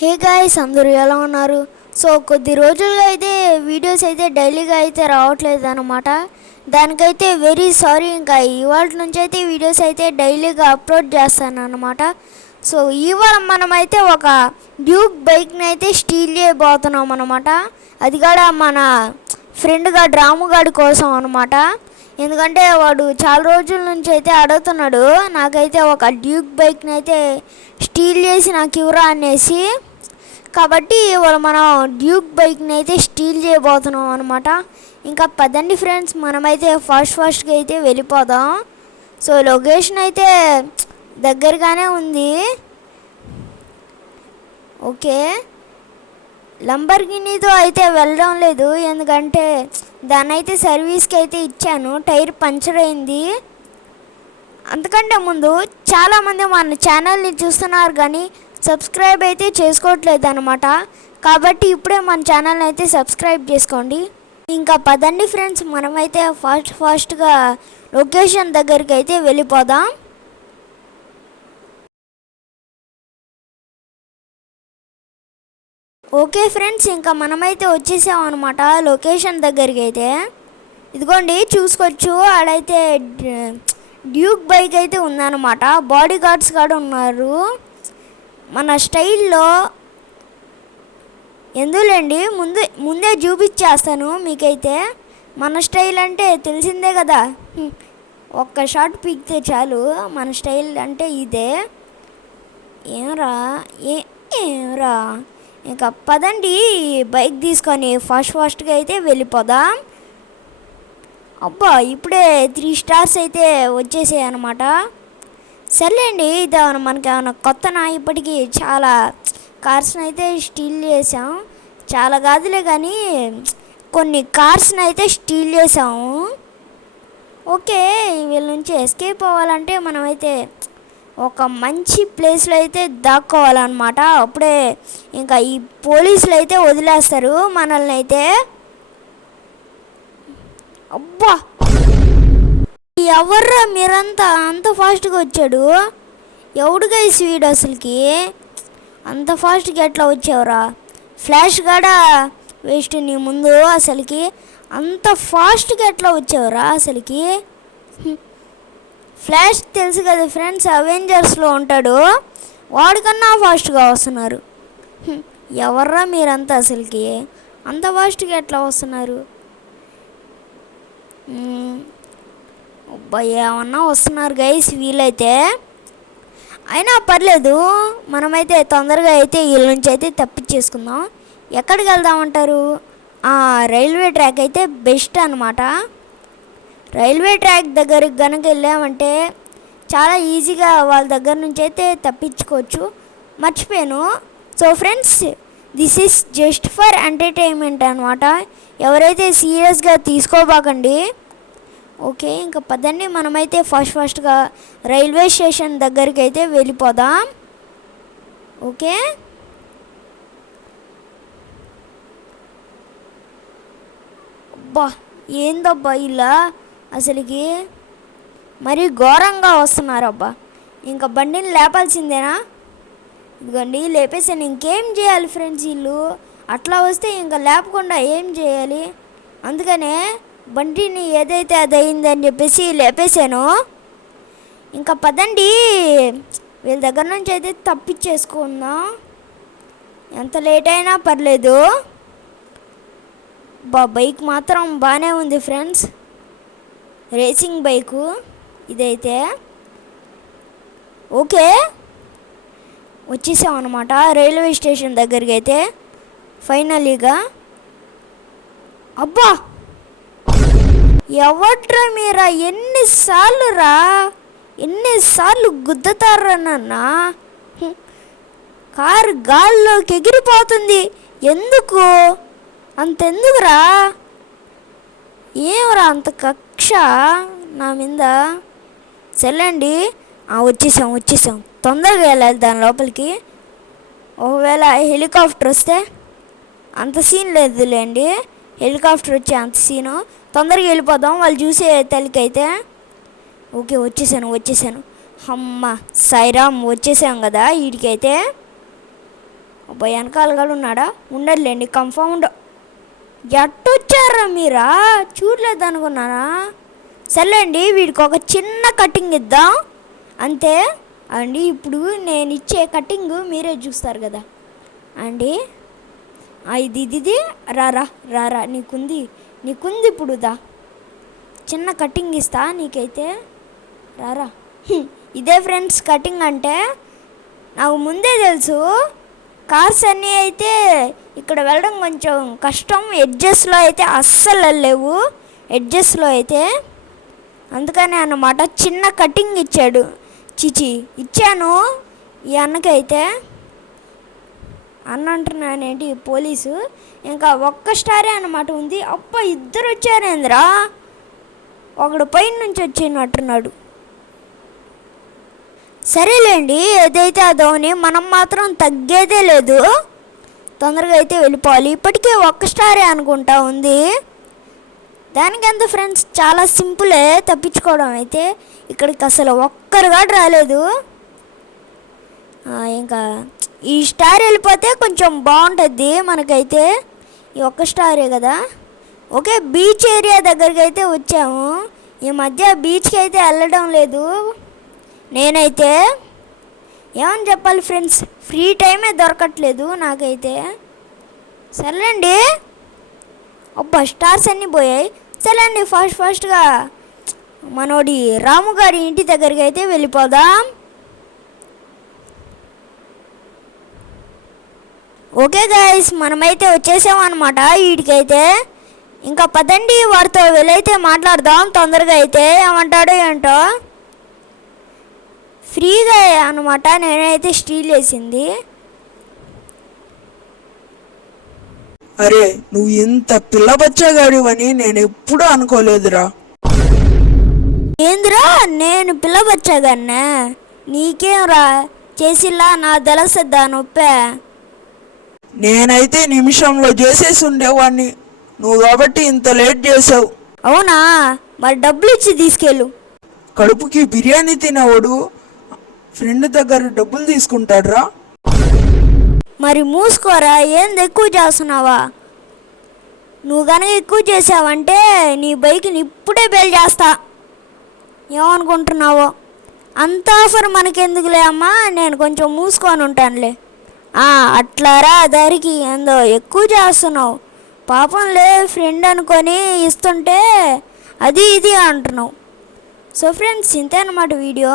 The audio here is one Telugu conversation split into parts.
హే గాయ్స్, అందరూ ఎలా ఉన్నారు? సో కొద్ది రోజులుగా అయితే వీడియోస్ అయితే డైలీగా అయితే రావట్లేదు అనమాట. దానికైతే వెరీ సారీ. ఇంకా ఇవాళ నుంచి అయితే వీడియోస్ అయితే డైలీగా అప్లోడ్ చేస్తాను అనమాట. సో ఇవాళ మనమైతే ఒక డ్యూక్ బైక్ని అయితే స్టీల్ చేయబోతున్నాం అనమాట. అది కూడా మన ఫ్రెండ్గా డ్రాముగాడి కోసం అనమాట. ఎందుకంటే వాడు చాలా రోజుల నుంచి అయితే అడుగుతున్నాడు, నాకైతే ఒక డ్యూక్ బైక్ని అయితే స్టీల్ చేసి నాకు ఇవ్వరా అనేసి. కాబట్టి ఇవాళ మనం డ్యూక్ బైక్ని అయితే స్టీల్ చేయబోతున్నాం అనమాట. ఇంకా పదండి ఫ్రెండ్స్, మనమైతే ఫాస్ట్గా అయితే వెళ్ళిపోదాం. సో లొకేషన్ అయితే దగ్గరగానే ఉంది. ఓకే, లంబర్గినీతో అయితే వెళ్ళడం లేదు, ఎందుకంటే దాన్ని అయితే సర్వీస్కి అయితే ఇచ్చాను. టైర్ పంచర్ అయింది. అంతకంటే ముందు చాలామంది మన ఛానల్ని చూస్తున్నారు కానీ సబ్స్క్రైబ్ అయితే చేసుకోవట్లేదు అనమాట. కాబట్టి ఇప్పుడే మన ఛానల్ని అయితే సబ్స్క్రైబ్ చేసుకోండి. ఇంకా పదండి ఫ్రెండ్స్, మనమైతే ఫాస్ట్గా లొకేషన్ దగ్గరికి అయితే వెళ్ళిపోదాం. ఓకే ఫ్రెండ్స్, ఇంకా మనమైతే వచ్చేసాం అనమాట లొకేషన్ దగ్గరికి అయితే. ఇదిగోండి చూసుకోవచ్చు, ఆడైతే డ్యూక్ బైక్ అయితే ఉందన్నమాట. బాడీ గార్డ్స్ కూడా ఉన్నారు. మన స్టైల్లో ఎందులేండి ముందే చూపించేస్తాను మీకైతే. మన స్టైల్ అంటే తెలిసిందే కదా, ఒక్క షాట్ పీకితే చాలు. మన స్టైల్ అంటే ఇదే. ఏమరా ఏమరా ఇంకా పదండి, బైక్ తీసుకొని ఫాస్ట్గా అయితే వెళ్ళిపోదాం. అబ్బా, ఇప్పుడే 3 స్టార్స్ అయితే వచ్చేసాయి అనమాట. సర్లేండి, ఇది మనకి ఏమైనా కొత్తనా? ఇప్పటికీ చాలా కార్స్ని అయితే స్టీల్ చేసాం. చాలా కాదులే కానీ కొన్ని కార్స్ని అయితే స్టీల్ చేసాము. ఓకే, వీళ్ళ నుంచి ఎస్కేప్ అవ్వాలంటే మనమైతే ఒక మంచి ప్లేస్లో అయితే దాక్కోవాలన్నమాట. అప్పుడే ఇంకా ఈ పోలీసులు అయితే వదిలేస్తారు మనల్ని అయితే. అబ్బా, ఎవర్రా మీరంతా అంత ఫాస్ట్గా వచ్చాడు? ఎవడుగా ఈ స్పీడ్ అసలుకి? అంత ఫాస్ట్గా ఎట్లా వచ్చావురా? ఫ్లాష్ కూడా వేస్ట్ నీ ముందు. అసలుకి అంత ఫాస్ట్గా ఎట్లా వచ్చావురా అసలుకి? ఫ్లాష్ తెలుసు కదా ఫ్రెండ్స్, అవెంజర్స్లో ఉంటాడు. వాడికన్నా ఫాస్ట్గా వస్తున్నారు. ఎవర్రా మీరంతా అసలుకి? అంత ఫాస్ట్గా ఎట్లా వస్తున్నారు? అబ్బా, ఏమన్నా వస్తున్నారు గైస్ వీళ్ళైతే. అయినా పర్లేదు, మనమైతే తొందరగా అయితే వీళ్ళ నుంచి అయితే తప్పించేసుకుందాం. ఎక్కడికి వెళ్దామంటారు? రైల్వే ట్రాక్ అయితే బెస్ట్ అనమాట. రైల్వే ట్రాక్ దగ్గరికి కనుక వెళ్ళామంటే చాలా ఈజీగా వాళ్ళ దగ్గర నుంచి అయితే తప్పించుకోవచ్చు. మర్చిపోయాను. So friends, this is just for entertainment అనమాట. ఎవరైతే సీరియస్గా తీసుకోబాకండి. ఓకే, ఇంకా పదండి, మనమైతే ఫాస్ట్గా రైల్వే స్టేషన్ దగ్గరికి అయితే వెళ్ళిపోదాం. ఓకే, అబ్బా ఏందబ్బా ఇలా అసలుకి మరీ ఘోరంగా వస్తున్నారు. అబ్బా, ఇంకా బండిని లేపాల్సిందేనా? ఇదిగోండి లేపేసాను. ఇంకేం చేయాలి ఫ్రెండ్స్, వీళ్ళు అట్లా వస్తే ఇంకా లేపకుండా ఏం చేయాలి? అందుకనే బండిని ఏదైతే అది అయిందని చెప్పేసి లేపేశాను. ఇంకా పదండి, వీళ్ళ దగ్గర నుంచి అయితే తప్పించేసుకుందాం. ఎంత లేట్ అయినా పర్లేదు. బైక్ మాత్రం బాగానే ఉంది ఫ్రెండ్స్, రేసింగ్ బైకు ఇదైతే. ఓకే, వచ్చేసాం అనమాట రైల్వే స్టేషన్ దగ్గరికి అయితే ఫైనలీగా. అబ్బా, ఎవట్రా మీరా? ఎన్నిసార్లు గుద్దుతారా నన్న? కారు గాల్లోకి ఎగిరిపోతుంది. ఎందుకు అంతెందుకురా? ఏమరా అంత కక్ష నా మీద? సర్లేండి, వచ్చేసాం. తొందరగా వెళ్ళాలి దాని లోపలికి. ఒకవేళ హెలికాప్టర్ వస్తే అంత సీన్ లేదులేండి. హెలికాప్టర్ వచ్చే అంత సీను. తొందరగా వెళ్ళిపోదాం వాళ్ళు చూసే తల్లికైతే. ఓకే, వచ్చేసాను. అమ్మ సాయిరామ్, వచ్చేసాం కదా వీడికైతే. అబ్బాయి వెనకాల కూడా ఉన్నాడా? ఉండదులేండి, కన్ఫామ్ ఉండ. ఎట్టొచ్చారా మీరా? చూడలేదు అనుకున్నానా? సర్లేండి, వీడికి ఒక చిన్న కటింగ్ ఇద్దాం అంతే అండి. ఇప్పుడు నేను ఇచ్చే కటింగ్ మీరే చూస్తారు కదా అండి. ఇది రారా రారా, నీకుంది ఇప్పుడు దా, చిన్న కటింగ్ ఇస్తా నీకైతే, రారా. ఇదే ఫ్రెండ్స్ కటింగ్ అంటే. నాకు ముందే తెలుసు కార్స్ అన్నీ అయితే ఇక్కడ వెళ్ళడం కొంచెం కష్టం, ఎడ్జెస్లో అయితే అస్సలు లేవు, ఎడ్జెస్లో అయితే. అందుకనే అన్నమాట చిన్న కటింగ్ ఇచ్చాడు, ఇచ్చాను ఈ అన్నకైతే. అన్న అంటున్నానేంటి పోలీసు. ఇంకా ఒక్క స్టారే అన్నమాట ఉంది. అప్ప ఇద్దరు వచ్చారేంద్రా, ఒకడు పైన నుంచి వచ్చినట్టున్నాడు. సరేలేండి, ఏదైతే అదోని, మనం మాత్రం తగ్గేదే లేదు, తొందరగా అయితే వెళ్ళిపోవాలి. ఇప్పటికే ఒక్క స్టారే అనుకుంటా ఉంది. దానికంత ఫ్రెండ్స్ చాలా సింపులే తప్పించుకోవడం అయితే. ఇక్కడికి అసలు ఒక్కరుగా రాలేదు. ఇంకా ఈ స్టార్ వెళ్ళిపోతే కొంచెం బాగుంటుంది మనకైతే. ఈ ఒక్క స్టారే కదా. ఓకే, బీచ్ ఏరియా దగ్గరికి అయితే వచ్చాము. ఈ మధ్య బీచ్కి అయితే వెళ్ళడం లేదు నేనైతే. ఏమని చెప్పాలి ఫ్రెండ్స్, ఫ్రీ టైమే దొరకట్లేదు నాకైతే. సర్లేండి, అబ్బా స్టార్స్ అన్నీ పోయాయి. సర్లేండి, ఫాస్ట్గా మనోడి రాము గారి ఇంటి దగ్గరికి అయితే వెళ్ళిపోదాం. ఓకే గైస్, మనమైతే వచ్చేసామన్నమాట వీడికైతే. ఇంకా పదండి, వాడితో వెళ్ళైతే మాట్లాడదాం తొందరగా అయితే. ఏమంటాడో ఏంటో. ఫ్రీగా అన్నమాట నేనైతే స్టీల్ వేసింది. అరే, నువ్వు ఇంత పిల్లబచ్చగాడివని నేను ఎప్పుడూ అనుకోలేదురా. ఏందిరా నేను పిల్లబచ్చగానే? నీకేం రా చేసిలా, నా తెలుసద్దా నొప్పే. నేనైతే నిమిషంలో చేసేసి ఉండేవాడిని, నువ్వు కాబట్టి ఇంత లేట్ చేసావు. అవునా, మరి డబ్బులు ఇచ్చి తీసుకెళ్ళు. కడుపుకి బిర్యానీ తినేవాడు ఫ్రెండ్ దగ్గర డబ్బులు తీసుకుంటాడ్రా. మరి మూసుకోరా, ఏంది ఎక్కువ చేస్తున్నావా? నువ్వు కనుక ఎక్కువ చేసావంటే నీ బైక్ని ఇప్పుడే బేల్ చేస్తా. ఏమనుకుంటున్నావో? అంత ఆఫర్ మనకెందుకులే అమ్మా, నేను కొంచెం మూసుకొని ఉంటానులే. అట్లారా దారికి, ఏందో ఎక్కువ చేస్తున్నావు. పాపంలే, ఫ్రెండ్ అనుకొని ఇస్తుంటే అది ఇది అంటున్నావు. సో ఫ్రెండ్స్, ఇంతే అన్నమాట వీడియో.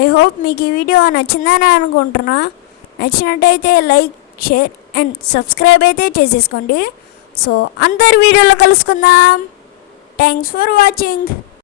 ఐ హోప్ మీకు ఈ వీడియో నచ్చిందని అనుకుంటున్నా. నచ్చినట్టయితే లైక్, షేర్ అండ్ సబ్స్క్రైబ్ అయితే చేసేసుకోండి. సో అందరి వీడియోలో కలుసుకుందాం. Thanks for watching.